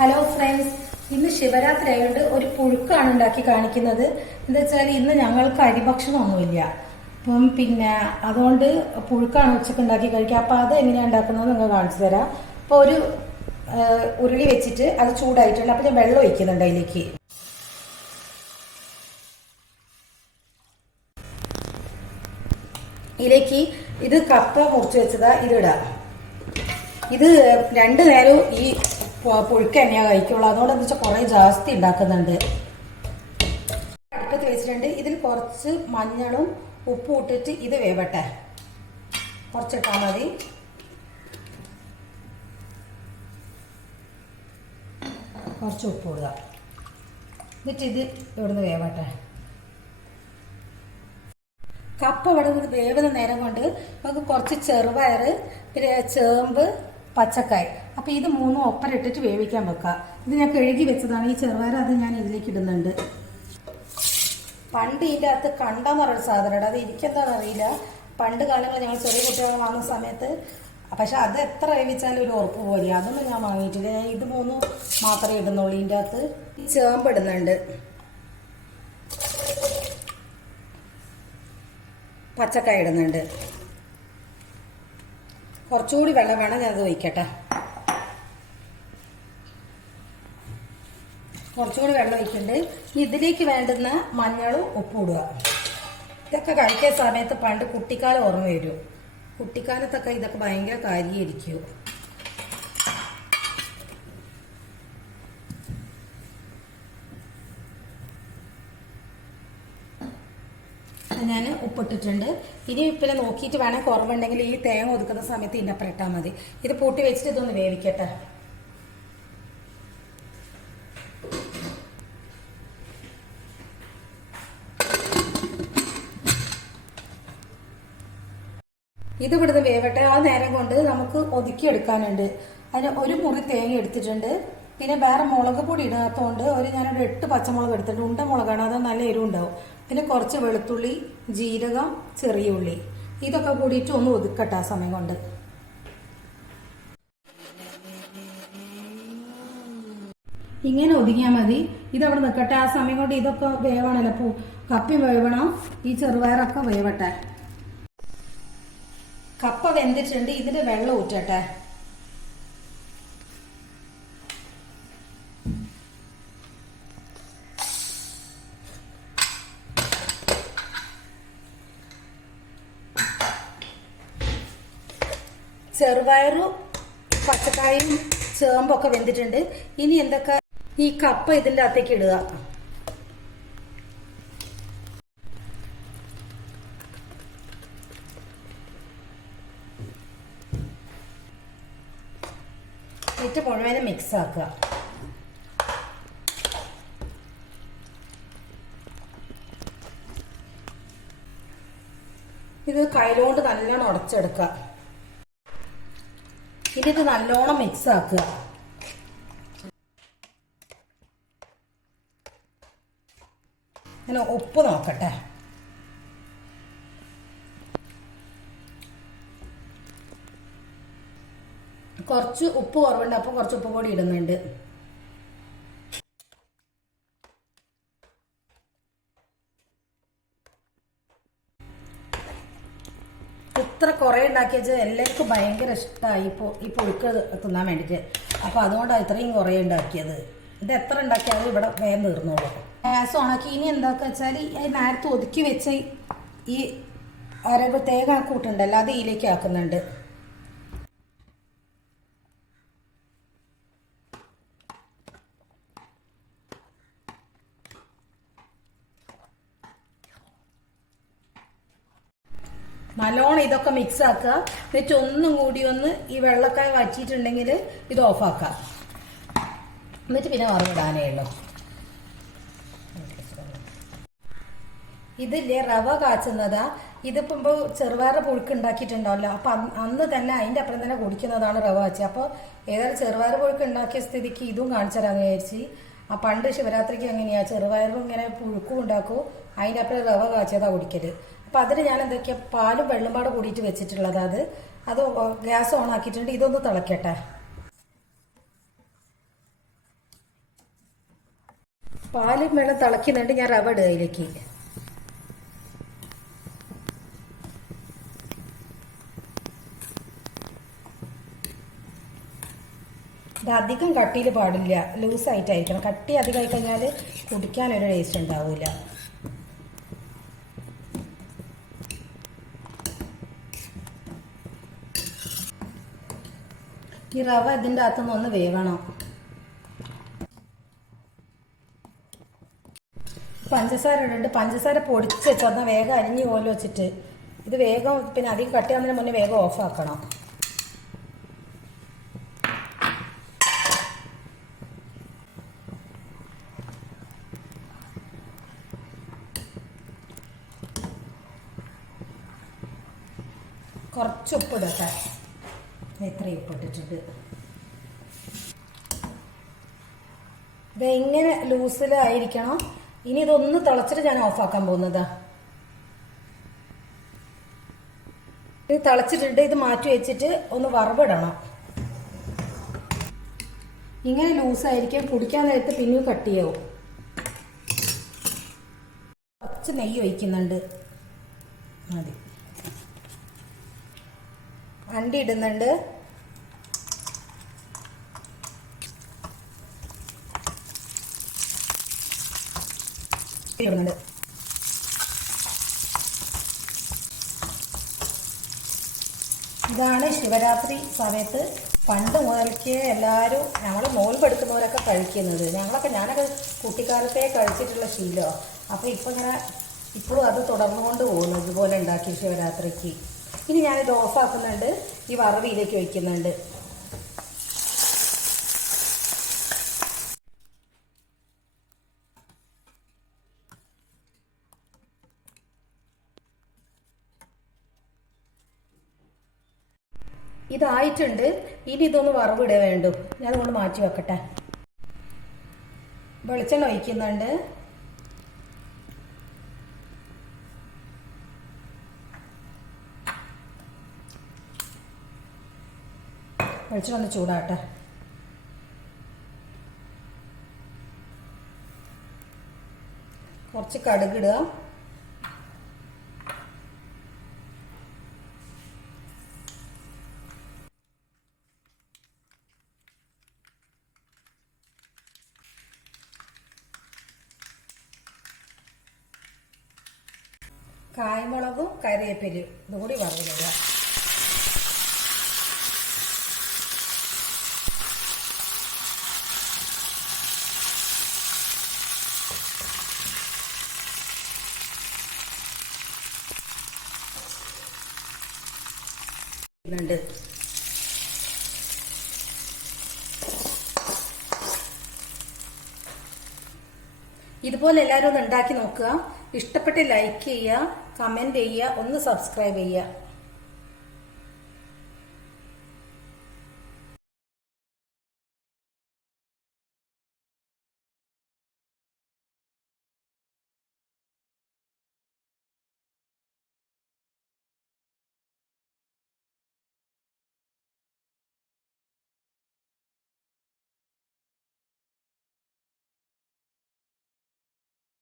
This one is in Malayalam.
ഹലോ ഫ്രണ്ട്സ് ഇന്ന് ശിവരാത്രി ആയതുകൊണ്ട് ഒരു പുഴുക്കാണ് ഉണ്ടാക്കി കാണിക്കുന്നത്. എന്താ വെച്ചാൽ ഇന്ന് ഞങ്ങൾക്ക് അരിഭക്ഷണമൊന്നുമില്ല. അപ്പം പിന്നെ അതുകൊണ്ട് പുഴുക്കാണ് ഉച്ചയ്ക്ക് ഉണ്ടാക്കി കഴിക്കുക. അപ്പം അത് എങ്ങനെയാണ് ഉണ്ടാക്കുന്നത് നിങ്ങൾ കാണിച്ചു തരാം. അപ്പോൾ ഒരു ഉരുളി വെച്ചിട്ട് അത് ചൂടായിട്ടുണ്ട്. അപ്പം ഞാൻ വെള്ളം ഒഴിക്കുന്നുണ്ട് അതിലേക്ക്. ഇതിലേക്ക് ഇത് കപ്പ മുറിച്ച് വെച്ചതാ ഇതിടാം ഇത് രണ്ടു നേരവും ഈ പുഴുക്ക് തന്നെയാ കഴിക്കുള്ളൂ. അതുകൊണ്ട് എന്താ വെച്ചാൽ കുറെ ജാസ്തി ഉണ്ടാക്കുന്നുണ്ട്. അടുപ്പത്ത് വെച്ചിട്ടുണ്ട്. ഇതിൽ കുറച്ച് മഞ്ഞളും ഉപ്പും ഇട്ടിട്ട് ഇത് വേവട്ടെ. കുറച്ചിട്ടാൽ മതി. കുറച്ച് ഉപ്പ് ഇടുക. എന്നിട്ട് ഇത് ഇവിടുന്ന് വേവട്ടെ. കപ്പ ഇവിടെ നിന്ന് വേവുന്ന നേരം കൊണ്ട് നമുക്ക് കുറച്ച് ചെറുപയർ പിന്നെ ചേമ്പ് പച്ചക്കായ്. അപ്പം ഇത് മൂന്നും ഒപ്പരിട്ടിട്ട് വേവിക്കാൻ വെക്കുക. ഇത് ഞാൻ കഴുകി വെച്ചതാണ്. ഈ ചെറുപയർ അത് ഞാൻ ഇതിലേക്ക് ഇടുന്നുണ്ട്. പണ്ട് ഇതിന്റെ അകത്ത് കണ്ടെന്ന് പറയുന്ന സാധനമുണ്ട് അത് എനിക്കെന്താണെന്ന് അറിയില്ല. പണ്ട് കാലങ്ങളിൽ ഞങ്ങൾ ചെറിയ കുട്ടികൾ വാങ്ങുന്ന സമയത്ത് പക്ഷെ അത് എത്ര വേവിച്ചാലും ഒരു ഉറപ്പ് പോലെ അതൊന്നും ഞാൻ വാങ്ങിയിട്ടില്ല. ഞാൻ ഇത് മൂന്നും മാത്രമേ ഇടുന്നുള്ളൂ ഇതിന്റെ അകത്ത്. ചേമ്പ് ഇടുന്നുണ്ട്. പച്ചക്കായ ഇടുന്നുണ്ട്. കുറച്ചുകൂടി വെള്ളം വേണം. ഞാനത് ഒഴിക്കട്ടെ. കുറച്ചുകൂടി വെള്ളം ഒഴിക്കുന്നുണ്ട് ഇതിലേക്ക് വേണ്ടുന്ന മഞ്ഞളും ഉപ്പിടുക ഇതൊക്കെ കഴിക്കുന്ന സമയത്ത് പണ്ട് കുട്ടിക്കാലം ഓർമ്മ വരും. കുട്ടിക്കാലത്തൊക്കെ ഇതൊക്കെ ഭയങ്കര കാര്യമായിരിക്കും. ഞാൻ ഉപ്പിട്ടിട്ടുണ്ട്. ഇനി പിന്നെ നോക്കിയിട്ട് വേണം കുറവുണ്ടെങ്കിൽ ഈ തേങ്ങ ഒതുക്കുന്ന സമയത്ത് ഇതിന്റെ അപ്പുറം ഇട്ടാൽ മതി. ഇത് പൂട്ടി വെച്ചിട്ട് ഇതൊന്ന് വേവിക്കട്ടെ. ഇത് ഇവിടുന്ന് വേവട്ടെ. ആ നേരം കൊണ്ട് നമുക്ക് ഒതുക്കി എടുക്കാനുണ്ട്. അതിന് ഒരു മുറി തേങ്ങ എടുത്തിട്ടുണ്ട്. പിന്നെ വേറെ മുളക് പൊടി ഇടാത്തതുകൊണ്ട് ഒരു ഞാനൊരു എട്ട് പച്ചമുളക് എടുത്തിട്ടുണ്ട്. ഉണ്ട മുളകാണ്. അത് നല്ല എരിവുണ്ടാവും പിന്നെ കുറച്ച് വെളുത്തുള്ളി ജീരകം ചെറിയ ഉള്ളി. ഇതൊക്കെ കൂടിയിട്ട് ഒന്ന് ഒതുക്കട്ടെ ആ സമയം കൊണ്ട്. ഇങ്ങനെ ഒതുങ്ങിയാൽ മതി. ഇതവിടെ നിൽക്കട്ടെ ആ സമയം കൊണ്ട് ഇതൊക്കെ വേവണല്ലോ. പൂ കപ്പി വേവണം. ഈ ചെറുപയറൊക്കെ വേവട്ടെ. വെന്തിട്ടുണ്ട്. ഇതിന്റെ വെള്ളം ഊറ്റട്ടെ. ചെറുപയറും പച്ചക്കായും ചേമ്പൊക്കെ വെന്തിട്ടുണ്ട്. ഇനി എന്തൊക്കെ? ഈ കപ്പ ഇതിന്റെ അകത്തേക്ക് ഇടുക. എന്നിട്ട് മുഴുവനും മിക്സ് ആക്കുക. ഇത് കൈലോണ്ട് നല്ലോണം ഉടച്ചെടുക്കുക. ഇത് നല്ലോണം മിക്സ് ആക്കുക. ഞാൻ ഉപ്പ് നോക്കട്ടെ. കുറച്ച് ഉപ്പ് കുറവുണ്ട് അപ്പം കുറച്ച് ഉപ്പ് കൂടി ഇടുന്നുണ്ട്. ഇത്ര കുറേ ഉണ്ടാക്കി വെച്ചാൽ എല്ലാവർക്കും ഭയങ്കര ഇഷ്ടമായി ഇപ്പോൾ ഈ പുഴുക്ക് തിന്നാൻ വേണ്ടിയിട്ട്. അപ്പോൾ അതുകൊണ്ടാണ് ഇത്രയും കുറേ ഉണ്ടാക്കിയത്. ഇത് എത്ര ഉണ്ടാക്കിയാലും ഇവിടെ വേഗം തീർന്നോളൂ ഗ്യാസ് ഉണക്കി ഇനി എന്താക്കുക വെച്ചാൽ ഈ നേരത്തെ ഒതുക്കി വെച്ച ഈ അരവ് തേങ്ങ കൂട്ടുണ്ടല്ലോ അത് ഇതിലേക്ക് ആക്കുന്നുണ്ട്. നല്ലോണം ഇതൊക്കെ മിക്സ് ആക്കുക. എന്നിട്ട് ഒന്നും കൂടി ഒന്ന് ഈ വെള്ളക്കായ വച്ചിട്ടുണ്ടെങ്കിൽ ഇത് ഓഫാക്ക എന്നിട്ട് പിന്നെ വറവിടാനേ ഉള്ളൂ. ഇതില്ലേ റവ കാച്ചുന്നതാ. ഇതിപ്പോ ചെറുവാറ പുഴുക്ക് ഉണ്ടാക്കിയിട്ടുണ്ടാവല്ലോ. അപ്പൊ അന്ന് തന്നെ അതിന്റെ അപ്പുറം തന്നെ കുടിക്കുന്നതാണ് റവ കാച്ചി അപ്പൊ ഏതായാലും ചെറുപയർ പുഴുക്ക് ഉണ്ടാക്കിയ സ്ഥിതിക്ക് ഇതും കാണിച്ചു വിചാരിച്ചു വിചാരിച്ച്. ആ പണ്ട് ശിവരാത്രിക്ക് എങ്ങനെയാ? ചെറുപയറും ഇങ്ങനെ പുഴുക്കും ഉണ്ടാക്കും. അതിന്റെ അപ്പുറം റവ കാച്ചതാ കുടിക്കൽ. അപ്പൊ അതിന് ഞാൻ എന്തൊക്കെയാ പാലും വെള്ളം കൂടിയിട്ട് വെച്ചിട്ടുള്ളത് അത്. അത് ഗ്യാസ് ഓൺ ആക്കിയിട്ടുണ്ട്. ഇതൊന്ന് തിളക്കട്ടെ. പാലും വെള്ളം തിളക്കുന്നുണ്ട്. ഞാൻ റവ ഇടുക അതിലേക്ക്. അധികം കട്ടിയിൽ പാടില്ല. ലൂസായിട്ടായിരിക്കണം. കട്ടി അധികമായി കഴിഞ്ഞാൽ കുടിക്കാനൊരു ടേസ്റ്റ് ഉണ്ടാവില്ല ഈ റവ ഇതിന്റെ അകത്തുനിന്ന് ഒന്ന് വേവണം. പഞ്ചസാര ഇടുന്നുണ്ട് പഞ്ചസാര പൊടിച്ച് വെച്ചാൽ വേഗം അരിഞ്ഞ് പോലെ വെച്ചിട്ട്. ഇത് വേഗം പിന്നെ അധികം കട്ടിയാവുന്നതിന് മുന്നേ വേഗം ഓഫ് ആക്കണം. കുറച്ച് ഉപ്പ് ഇടട്ടെ. ഇത്രയും പൊട്ടിച്ചിട്ട് ഇത് ഇങ്ങനെ ലൂസിലായിരിക്കണം. ഇനി ഇതൊന്ന് തിളച്ചിട്ട് ഞാൻ ഓഫാക്കാൻ പോകുന്നതാ. ഇത് തിളച്ചിട്ടുണ്ട് ഇത് മാറ്റി വെച്ചിട്ട് ഒന്ന് വറവിടണം. ഇങ്ങനെ ലൂസായിരിക്കും കുടിക്കാൻ നേരത്ത് പിന്നെയും കട്ടിയാവും കുറച്ച് നെയ്യ് ഒഴിക്കുന്നുണ്ട്. മതി. അണ്ടി ഇടുന്നുണ്ട്. ഇതാണ് ശിവരാത്രി സമയത്ത് പണ്ട് മുതൽക്കേ എല്ലാവരും ഞങ്ങൾ നോൽപ്പെടുക്കുന്നവരൊക്കെ കഴിക്കുന്നത്. ഞങ്ങളൊക്കെ ഞാനൊക്കെ കുട്ടിക്കാലത്തെ കഴിച്ചിട്ടുള്ള ശീലമാണ് അപ്പോൾ ഇപ്പം ഇങ്ങനെ ഇപ്പോഴും അത് തുടർന്നുകൊണ്ട് പോകുന്നു. ഇതുപോലെ ഉണ്ടാക്കി ശിവരാത്രിക്ക്. ഇനി ഞാനിത് ഓഫാക്കുന്നുണ്ട് ഈ വറവിയിലേക്ക് വയ്ക്കുന്നുണ്ട് ഇതായിട്ടുണ്ട്. ഇനി ഇതൊന്ന് വറവിടേ വേണ്ടു. ഞാൻ മാറ്റി വെക്കട്ടെ. വെളിച്ചെണ്ണ ഒഴിക്കുന്നുണ്ട്. വെളിച്ചെണ്ണ ഒന്ന് ചൂടാട്ടെ കുറച്ച് കടുകിടുക കായ്മുളകും കറിവേപ്പിലും ഇതുകൂടി വറവിടുക ഉണ്ട് ഇതുപോലെ എല്ലാവരും ഒന്ന് ഉണ്ടാക്കി നോക്കുക. ഇഷ്ടപ്പെട്ട് ലൈക്ക് ചെയ്യുക കമന്റ് ചെയ്യുക ഒന്ന് സബ്സ്ക്രൈബ് ചെയ്യുക.